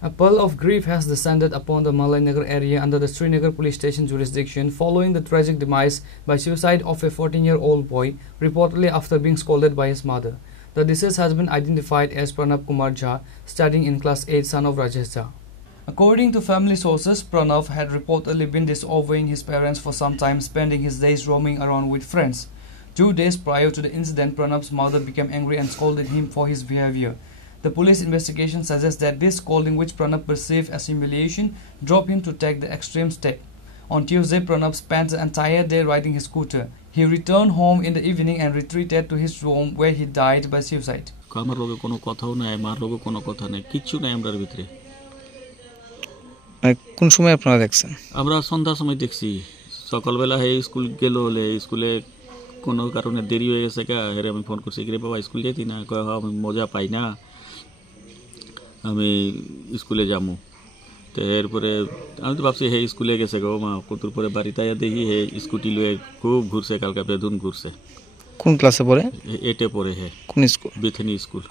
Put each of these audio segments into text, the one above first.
A pearl of grief has descended upon the Malay Nagar area under the Srinagar police station jurisdiction following the tragic demise by suicide of a 14-year-old boy, reportedly after being scolded by his mother. The deceased has been identified as Pranav Kumar Jha, studying in class 8, son of Rajesh Jha. According to family sources, Pranav had reportedly been disobeying his parents for some time, spending his days roaming around with friends. 2 days prior to the incident, Pranav's mother became angry and scolded him for his behavior. The police investigation suggests that this scolding, which Pranav perceived as humiliation, drove him to take the extreme step. On Tuesday, Pranav spent the entire day riding his scooter. He returned home in the evening and retreated to his room, where he died by suicide. কোন সময় আপনারা দেখছেন? আমরা সন্ধ্যার সময় দেখছি। সকালবেলা হে school গেল, হলে স্কুলে কোনো কারণে দেরি হয়ে গেছে কা হেরে আমি ফোন করছি, রে বাবা স্কুল যেতি না? কয় আমি মজা পাই না, আমি স্কুলে যাবো। তো এরপরে আমি তো ভাবছি হে স্কুলে গেছে গো মা, কতর পরে বাড়িতে আয়া দেখি হে স্কুটি লয়ে খুব ঘুরছে, কালকা বেদুন ঘুরছে। কোন ক্লাসে পড়ে? 8-এ পড়ে। হে কোন স্কুল? Bethany school.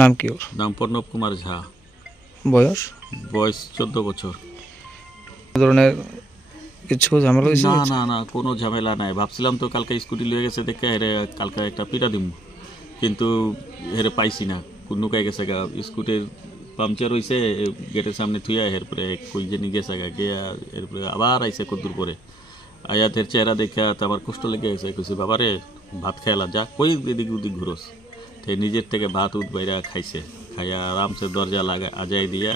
নাম কি ওর? নাম প্রণব কুমার ঝা। বয়স? বয়স 14 বছর। ধরনের কিছু ঝামেলা হয়েছে? না না না, কোনো ঝামেলা নাই। ভাবছিলাম তো কালকে স্কুটি লয়ে গেছে দেখে হেরে কালকে একটা পিটা দিব, কিন্তু হেরে পাইছি না, নুকাই গেছে গা। স্কুটির পাংচার হয়েছে, গেটের সামনে থুইয়া এরপরে কই জানি গেছে গা, গিয়া এরপরে আবার আইসে কদ্দুর পরে আয়াতের চেহারা দেখা তো আমার কষ্ট লেগে গেছে। কইছি বাবারে ভাত খেলা যা, কই এদিক ওদিক ঘুরোস। তো নিজের থেকে ভাত উঠ বাইরা খাইছে, খাইয়া আরামসে দরজা লাগা আজাই দিয়া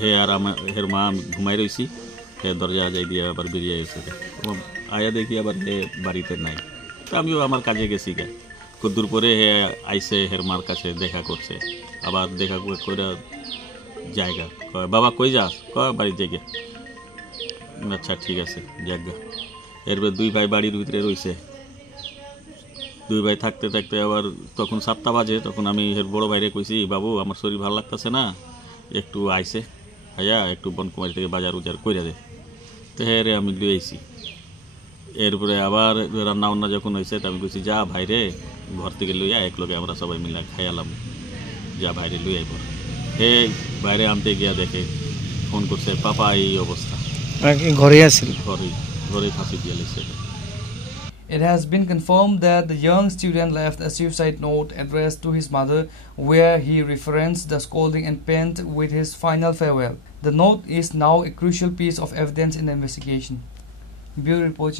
হে আর আমার হের মা ঘুমাই রয়েছি, হে দরজা আজাই দিয়ে আবার বেরিয়ে গেছে। আয়া দেখি আবার হে বাড়িতে নাই। তো আমিও আমার কাজে গেছি গা। কদ্দুর পরে হে আইসে হের মার কাছে দেখা করছে, আবার দেখা করে জায়গা কয় বাবা কই যাস? কয় বাড়ির জায়গা। আচ্ছা ঠিক আছে জায়গা। এরপর 2 ভাই বাড়ির ভিতরে রয়েছে। 2 ভাই থাকতে থাকতে আবার তখন 7টা বাজে, তখন আমি এর বড় ভাইরে কইছি বাবু আমার শরীর ভালো লাগতেছে না, একটু আইসে ভাইয়া একটু বনকুমারী থেকে বাজার উজার কইরা দে। তো হ্যাঁ রে আমি লুই আইছি। এরপরে আবার রান্না বান্না যখন হয়েছে তো আমি কইছি যা ভাইরে ঘর থেকে লইয়া একলগে আমরা সবাই মিলে খাইয়ালাম, যা ভাইরে লুই আইব। হে বাইরে আনতে গিয়া দেখে ফোন করছে পাপা এই অবস্থা। ঘরে আছিল? ঘরে ফাঁসি দিয়ে লেছে। It has been confirmed that the young student left a suicide note addressed to his mother, where he referenced the scolding and penned with his final farewell. The note is now a crucial piece of evidence in the investigation. Bureau report.